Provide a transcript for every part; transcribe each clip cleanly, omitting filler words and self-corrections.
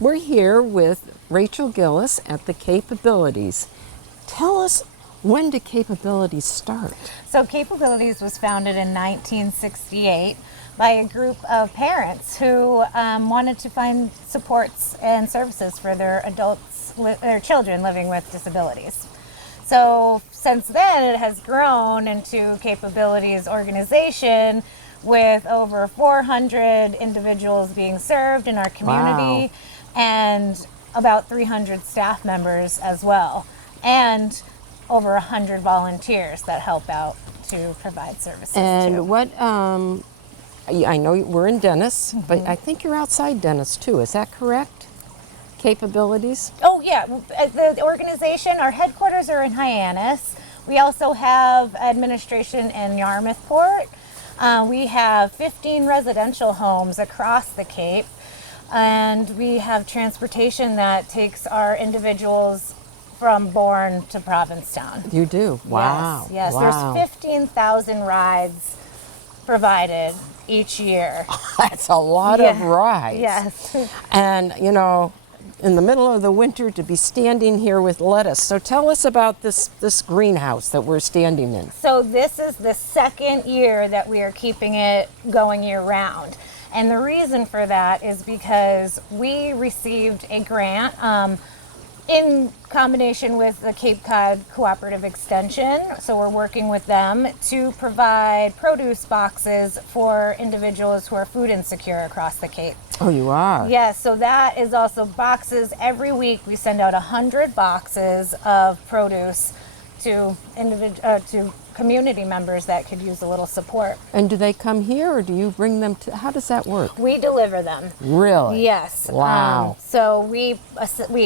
We're here with Rachel Gillis at the Capabilities. Tell us, when did Capabilities start? So Capabilities was founded in 1968 by a group of parents who wanted to find supports and services for their their children living with disabilities. So since then, it has grown into Capabilities organization with over 400 individuals being served in our community. Wow. And about 300 staff members as well, and over 100 volunteers that help out to provide services And too. what, I know we're in Dennis, but I think you're outside Dennis too, is that correct? Capabilities? Oh yeah, the organization, our headquarters are in Hyannis. We also have administration in Yarmouthport. We have 15 residential homes across the Cape. And we have transportation that takes our individuals from Bourne to Provincetown. You do? Wow. Yes. Wow. There's 15,000 rides provided each year. That's a lot of rides. Yes. And, you know, in the middle of the winter to be standing here with lettuce. So tell us about this greenhouse that we're standing in. So this is the second year that we are keeping it going year round. And the reason for that is because we received a grant in combination with the Cape Cod Cooperative Extension. So we're working with them to provide produce boxes for individuals who are food insecure across the Cape. Oh, you are? Yes, so that is also boxes. Every week we send out 100 boxes of produce to community members that could use a little support. And do they come here or do you bring them to, how does that work? We deliver them. Really? Yes. Wow. So we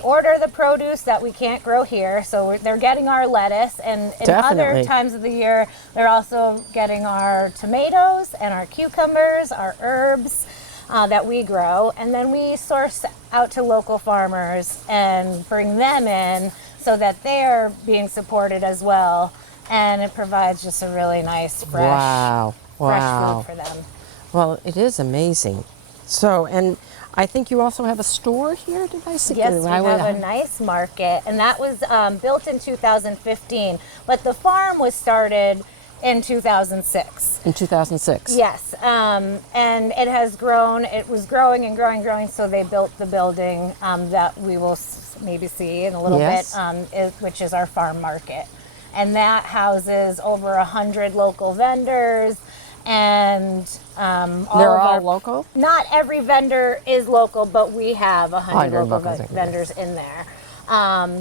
order the produce that we can't grow here. So they're getting our lettuce, and in Definitely. other times of the year, they're also getting our tomatoes and our cucumbers, our herbs that we grow. And then we source out to local farmers and bring them in so that they're being supported as well. And it provides just a really nice, fresh food for them. Well, it is amazing. So, and I think you also have a store here, did I see? Yes, we have a nice market, and that was built in 2015, but the farm was started in 2006. In 2006? Yes, and it has grown. It was growing and growing, so they built the building that we will maybe see in a little bit, which is our farm market. And that houses over 100 local vendors, and they're all local? Not every vendor is local, but we have 100 local vendors in there.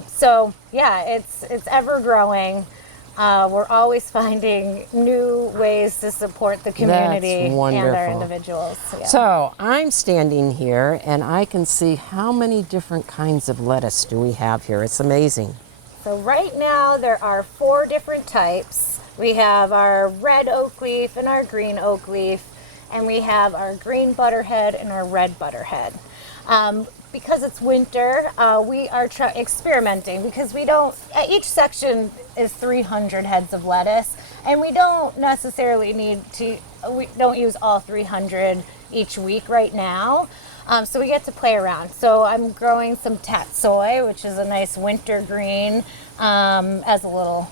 So yeah, it's ever growing. We're always finding new ways to support the community and our individuals. Yeah. So I'm standing here and I can see how many different kinds of lettuce do we have here. It's amazing. So right now there are 4 different types. We have our red oak leaf and our green oak leaf, and we have our green butterhead and our red butterhead. Because it's winter, we are experimenting because each section is 300 heads of lettuce, and we don't necessarily we don't use all 300 each week right now. So we get to play around. So I'm growing some tatsoi, which is a nice winter green, as a little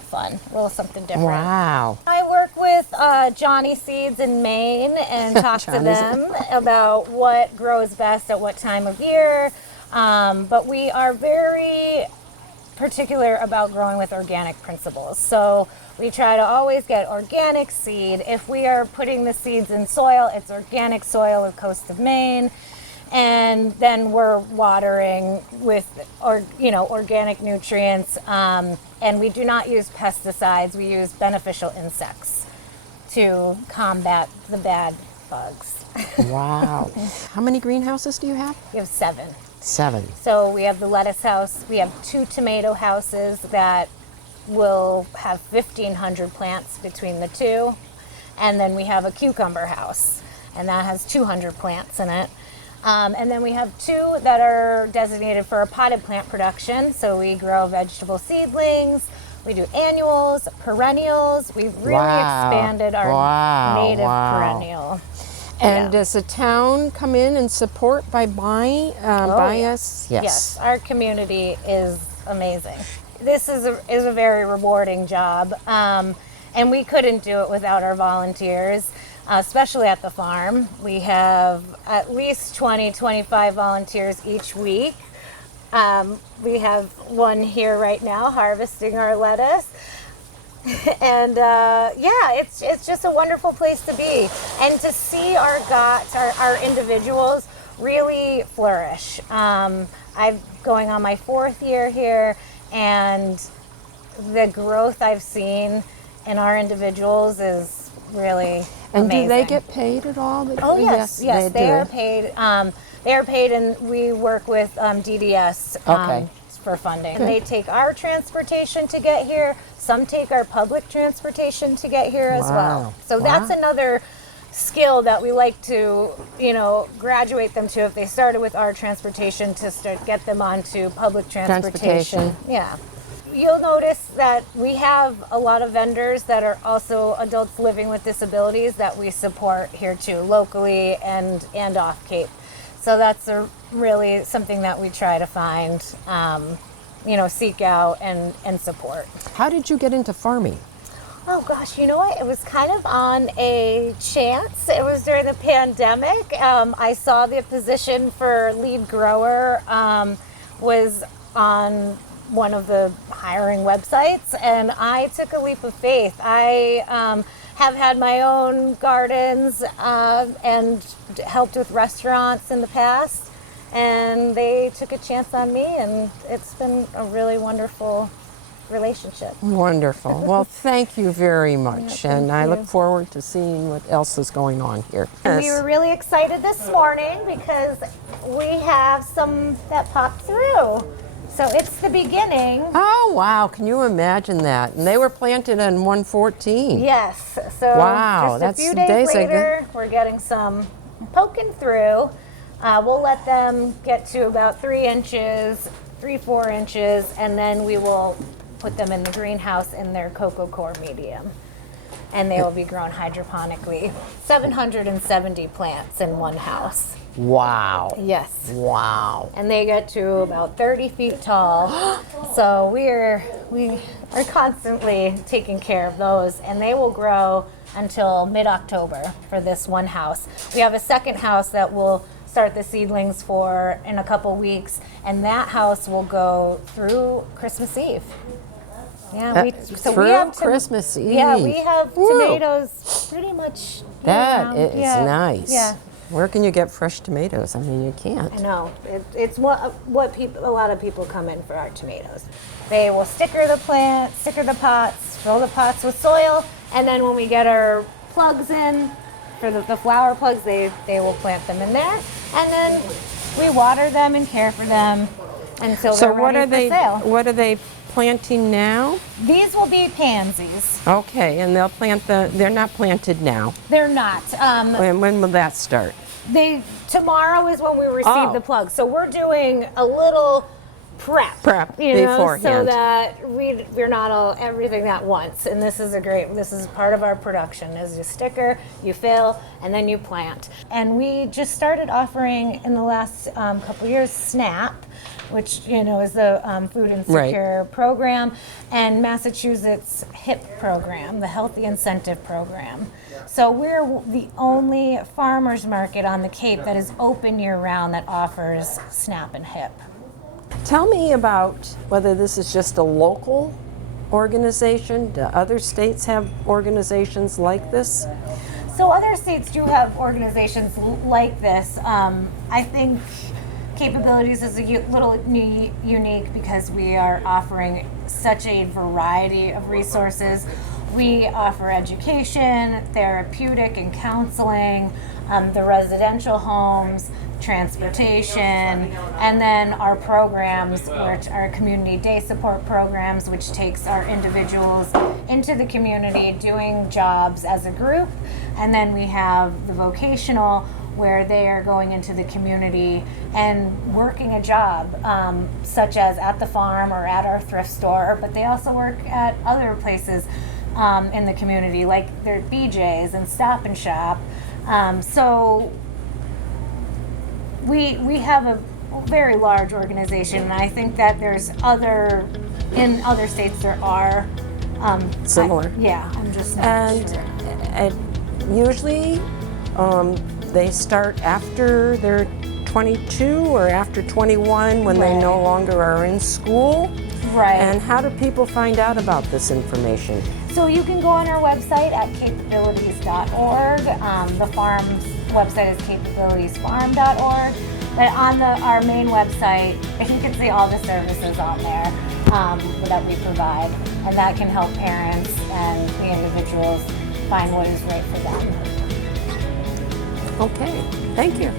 fun, a little something different. Wow. I work with Johnny Seeds in Maine and talk to them about what grows best at what time of year. But we are very particular about growing with organic principles. So we try to always get organic seed. If we are putting the seeds in soil, it's organic soil of coast of Maine. And then we're watering with organic nutrients. And we do not use pesticides. We use beneficial insects to combat the bad bugs. Wow. How many greenhouses do you have? We have 7. 7. So we have the lettuce house. We have 2 tomato houses that will have 1,500 plants between the 2. And then we have a cucumber house, and that has 200 plants in it. And then we have 2 that are designated for a potted plant production. So we grow vegetable seedlings, we do annuals, perennials. We've really expanded our native perennial. And Yeah. does the town come in and support by buying, buy us? Yes, our community is amazing. This is a very rewarding job, and we couldn't do it without our volunteers, especially at the farm. We have at least 25 volunteers each week. We have one here right now harvesting our lettuce. And it's just a wonderful place to be, and to see our our individuals really flourish. I'm going on my 4th year here, and the growth I've seen in our individuals is really And amazing. do they get paid at all? Oh yes, yes, they do. are paid. They are paid, and we work with DDS. Okay. For funding. And they take our transportation to get here. Some take our public transportation to get here as well. Wow. So that's another skill that we like to, graduate them to if they started with our transportation, to get them onto public transportation. Yeah. You'll notice that we have a lot of vendors that are also adults living with disabilities that we support here too, locally and off Cape. So that's really something that we try to find, seek out and support. How did you get into farming? Oh gosh, you know what? It was kind of on a chance. It was during the pandemic. I saw the position for lead grower was on one of the hiring websites, and I took a leap of faith. I have had my own gardens and helped with restaurants in the past, and they took a chance on me, and it's been a really wonderful relationship. Wonderful. Well, thank you very much, and I look you. forward to seeing what else is going on here. We were really excited this morning because we have some that popped through. So it's the beginning. Oh, wow. Can you imagine that? And they were planted on 114. Yes. So Wow, just that's a few days days ago. later, we're getting some poking through. We'll let them get to about 3 inches, 4 inches, and then we will put them in the greenhouse in their cocoa core medium. And they will be grown hydroponically. 770 plants in one house. Wow. Yes. Wow. And they get to about 30 feet tall. So we are constantly taking care of those, and they will grow until mid-October for this one house. We have a second house that will start the seedlings for in a couple weeks, and that house will go through Christmas Eve. Yeah, Through Christmas Eve. Yeah, we have Woo. tomatoes pretty much That year-round. is Yeah. nice. Yeah. Where can you get fresh tomatoes? I mean, you can't. I know. It's what people, a lot of people come in for our tomatoes. They will sticker the plant, sticker the pots, fill the pots with soil, and then when we get our plugs in, for the flower plugs, they will plant them in there, and then we water them and care for them until So they're what ready are for they? sale. What are they planting now? These will be pansies. Okay, and they'll plant they're not planted now. They're not. When will that start? Tomorrow is when we receive Oh. the plugs. So we're doing a little prep Beforehand. so that we're not all everything at once. And this is part of our production is you sticker, you fill, and then you plant. And we just started offering in the last couple years SNAP, which is the Food Insecure program, and Massachusetts HIP program, the Healthy Incentive Program. So we're the only farmers market on the Cape that is open year-round that offers SNAP and HIP. Tell me about whether this is just a local organization. Do other states have organizations like this? So other states do have organizations like this. I think Capabilities is a little unique because we are offering such a variety of resources. We offer education, therapeutic and counseling, the residential homes, transportation, and then our programs, which are community day support programs, which takes our individuals into the community doing jobs as a group. And then we have the vocational, where they are going into the community and working a job, such as at the farm or at our thrift store, but they also work at other places in the community, like their BJ's and Stop and Shop. So we have a very large organization, and I think that there's in other states there are Similar. yeah, I'm just not And, sure. and usually they start after they're 22 or after 21 when they no Right. longer are in school. Right. And how do people find out about this information? So you can go on our website at capabilities.org. The farm's website is capabilitiesfarm.org. But on our main website, you can see all the services on there that we provide, and that can help parents and the individuals find what is right for them. Okay, thank you.